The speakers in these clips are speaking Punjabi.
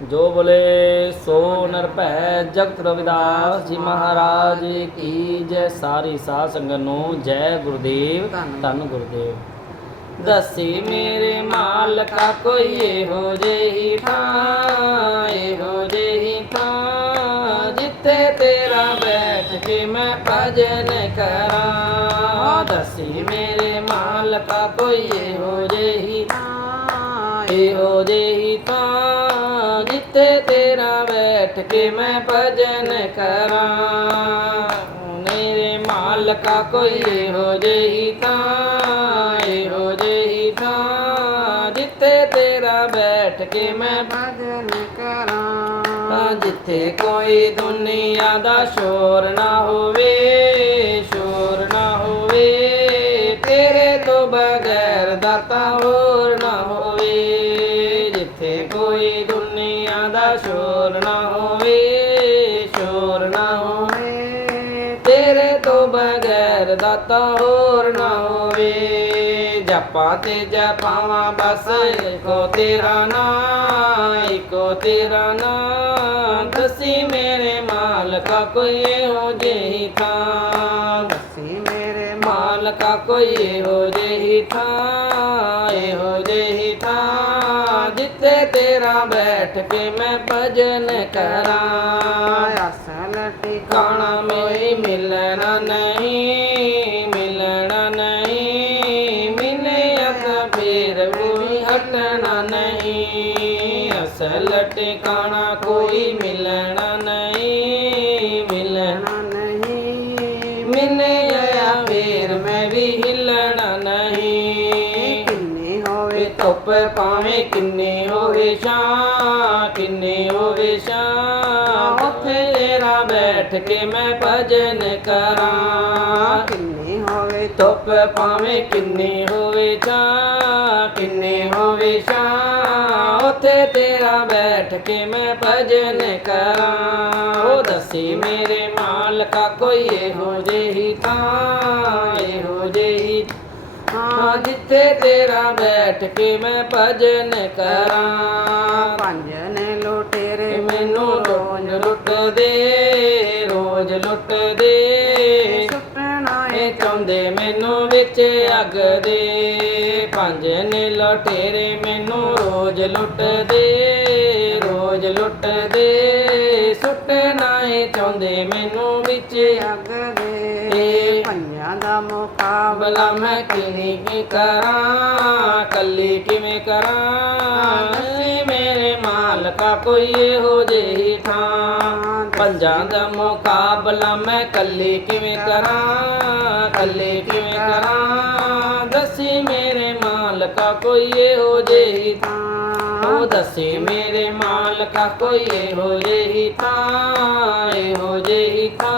ਜੋ ਬੋਲੇ ਸੋ ਨਰ ਜਗਤ ਰਵਿਦਾਸ ਜੀ ਮਹਾਰਾਜ ਕੀ ਜੈ ਸਾਰੀ ਸਾਧ ਸੰਗਤ ਨੂੰ ਜੈ ਗੁਰਦੇਵ, ਧੰਨ। ਧੰਨ ਗੁਰਦੇਵ ਦਸੀ ਮੇਰੇ ਮਾਲਕਾ ਕੋਈ ਇਹੋ ਜਿਹੀ ਥਾਂ, ਇਹੋ ਜਿਹੀ ਥਾਂ ਜਿੱਥੇ ਤੇਰਾ ਬੈਠ ਕੇ ਮੈਂ ਭਜਨ ਕਰਾਂ ਦਸੀ ਮੇਰੇ ਮਾਲਕਾ ਕੋਈ ਇਹੋ ਜਿਹੀ ਇਹੋ ਜਿਹੀ ਤਾਂ ਜਿੱਥੇ ਤੇਰਾ ਬੈਠ ਕੇ ਮੈਂ ਭਜਨ ਕਰਾਂ। ਮੇਰੇ ਮਾਲਕਾ ਕੋਈ ਹੋ ਜਿਹੀ ਤਾਂ ਹੋ ਜਿਹੀ ਤਾਂ ਜਿੱਥੇ ਤੇਰਾ ਬੈਠ ਕੇ ਮੈਂ ਭਜਨ ਕਰਾਂ। ਜਿੱਥੇ ਕੋਈ ਦੁਨੀਆ ਦਾ ਸ਼ੋਰ ਨਾ ਹੋਵੇ। ਕੋਈ ਦਾ ਸ਼ੋਰ ਨਾ ਹੋਵੇ, ਸ਼ੋਰ ਨਾ ਹੋਵੇ। ਤੇਰੇ ਤੋਂ ਬਗੈਰ ਦਾਤਾ ਹੋਰ ਨਾ ਹੋਵੇ। ਜਪਾ ਤੇ ਜਪਾਵਾਂ ਬਸ, ਇੱਕੋ ਤੇਰਾ ਨਾਂ, ਇੱਕੋ ਤੇਰਾ ਨਾਂ। ਦਸੀ ਮੇਰੇ ਮਾਲਕਾ ਕੋਈ ਇਹੋ ਜਿਹੀ ਥਾਂ। ਦਸੀ ਮੇਰੇ ਮਾਲਕਾ ਕੋਈ ਇਹੋ ਜਿਹੀ ਥਾਂ। ਬੈਠ ਕੇ ਮੈਂ ਭਜਨ ਕਰਾਂ। ਅਸਲ ਕਾਣਾ ਮੇਈ ਮਿਲਣਾ ਨਹੀਂ ਮਿਲਣਾ ਨਹੀਂ ਮਿਲਿਆ ਤਾਂ ਫੇਰ ਵੀ ਹਟਣਾ ਨਹੀਂ। ਅਸਲ ਟਿਕਾਣਾ ਕੋਈ ਮਿਲਣਾ ਨਹੀਂ ਮਿਲਣਾ ਨਹੀਂ। ਮਿਲਿਆ ਫੇਰ ਮੈਂ ਵੀ ਹਿੱਲਣਾ ਵੇ ਧੁੱਪ ਪਾਵੇਂ ਕਿੰਨੇ ਹੋਵੇ ਛਾਂ ਕਿੰਨੇ ਹੋਵੇ ਛਾਂ ਉੱਥੇ ਤੇਰਾ ਬੈਠ ਕੇ ਮੈਂ ਭਜਨ ਕਰਾਂ ਕਿੰਨੀ ਹੋਵੇ ਧੁੱਪ ਪਾਵੇਂ ਕਿੰਨੇ ਹੋਵੇ ਛਾਂ ਕਿੰਨੇ ਹੋਵੇ ਛਾਂ ਉੱਥੇ ਤੇਰਾ ਬੈਠ ਕੇ ਮੈਂ ਭਜਨ ਕਰਾਂ ਉਹ ਦੱਸੀ ਮੇਰੇ ਮਾਲਕਾ ਕੋਈ ਇਹੋ ਜਿਹੀ ਥਾਂ ਇਹੋ ਜਿਹੀ ਹਾਂ ਜਿੱਥੇ ਤੇਰਾ ਬੈਠ ਕੇ ਮੈਂ ਭਜਨ ਕਰਾਂ। ਪੰਜ ਨੇ ਲੋਟੇਰੇ ਮੈਨੂੰ ਰੋਜ਼ ਲੁੱਟਦੇ। ਰੋਜ਼ ਲੁੱਟਦੇ। ਸੁਪਨਾ ਇਹ ਚਾਹੁੰਦੇ ਮੈਨੂੰ ਵਿੱਚ ਅੱਗ ਦੇ। ਪੰਜ ਨੇ ਲਟੇਰੇ ਮੈਨੂੰ ਰੋਜ਼ ਲੁੱਟਦੇ ਰੋਜ਼ ਲੁੱਟਦੇ। ਪੰਜਾਂ ਦਾ ਮੁਕਾਬਲਾ ਬਲਾ ਮੈਂ ਕਿਵੇਂ ਕੀ ਕਰਾਂ? ਕੱਲੀ ਕਿਵੇਂ ਕਰਾਂ? ਨਹੀਂ ਮੇਰੇ ਮਾਲਕਾ ਕੋਈ ਇਹੋ ਜਿਹੀ ਥਾਂ। ਪੰਜਾਂ ਦਾ ਮੁਕਾਬਲਾ ਮੈਂ ਕੱਲੀ ਕਿਵੇਂ ਕਰਾਂ? ਕੱਲੀ ਕਿਵੇਂ ਕਰਾਂ? ਦੱਸੀ ਮੇਰੇ ਮਾਲਕਾ ਕੋਈ ਇਹੋ ਜਿਹੀ ਥਾਂ। ਉਹ ਦੱਸੀ ਮੇਰੇ ਮਾਲਕਾ ਕੋਈ ਇਹੋ ਜਿਹੀ ਥਾਂ। ਇਹੋ ਜਿਹੀ ਥਾਂ।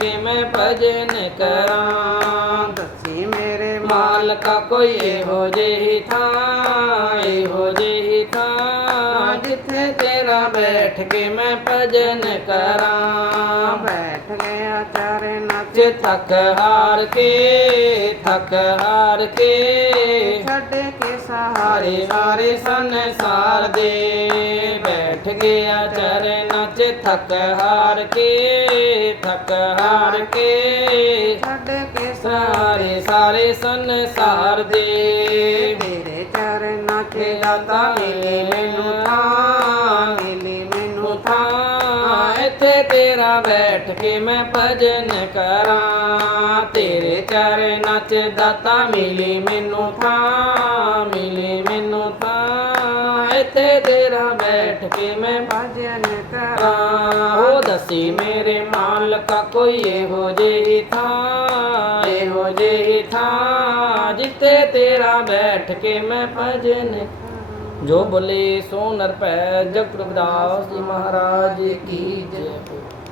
ਬੈਠ ਕੇ ਮੈਂ ਭਜਨ ਕਰਾਂ ਦੱਸੀ ਮੇਰੇ ਮਾਲਕਾ ਕੋਈ ਇਹੋ ਜਿਹੀ ਥਾਂ ਇਹੋ ਜਿਹੀ ਥਾਂ ਜਿੱਥੇ ਤੇਰਾ ਬੈਠ ਕੇ ਮੈਂ ਭਜਨ ਕਰਾਂ ਬੈਠ ਗਿਆ ਚਾਰੇ ਨੱਚ ਜੇ ਥੱਕ ਹਾਰ ਕੇ ਥੱਕ ਹਾਰ ਕੇ ਹਾਰੇ ਸਾਰੇ ਸੰਸਾਰ ਦੇ। ਬੈਠ ਗਿਆ ਚਰਨ ਚ ਥੱਕ ਹਾਰ ਕੇ ਥੱਕ ਹਾਰ ਕੇ। ਛੱਡ ਕੇ ਸਾਰੇ ਸਾਰੇ ਸੰਸਾਰ ਦੇ। ਤੇਰੇ ਚਰਨਾਂ ਤੇ ਤੇ ਦਾਤਾ ਮਿਲੇ ਮੈਨੂੰ ਥਾਂ ਮਿਲੀ ਮੈਨੂੰ ਥਾਂ। ਇੱਥੇ ਤੇਰਾ ਬੈਠ ਕੇ ਮੈਂ ਭਜਨ ਕਰਾਂ। ਚਰਨਾਂ ਚ ਦਾਤਾ ਮਿਲੀ ਮੈਨੂੰ ਥਾਂ, ਮਿਲੀ ਮੈਨੂੰ ਥਾਂ। ਇੱਥੇ ਤੇਰਾ ਬੈਠ ਕੇ ਮੈਂ ਭਜਨ ਕਰਾਂ। ਕਰਾਂ ਦਸੀ ਮੇਰੇ ਮਾਲਕਾ ਕੋਈ ਇਹੋ ਜਿਹੀ ਥਾਂ, ਇਹੋ ਜਿਹੀ ਥਾਂ। ਜਿੱਥੇ ਤੇਰਾ ਬੈਠ ਕੇ ਮੈਂ ਭਜਨ ਜੋ ਬੋਲੇ ਸੋ ਨਰ ਭੈ ਜਗਤ ਰਵਿਦਾਸ ਜੀ ਮਹਾਰਾਜ ਕੀ ਜੈ।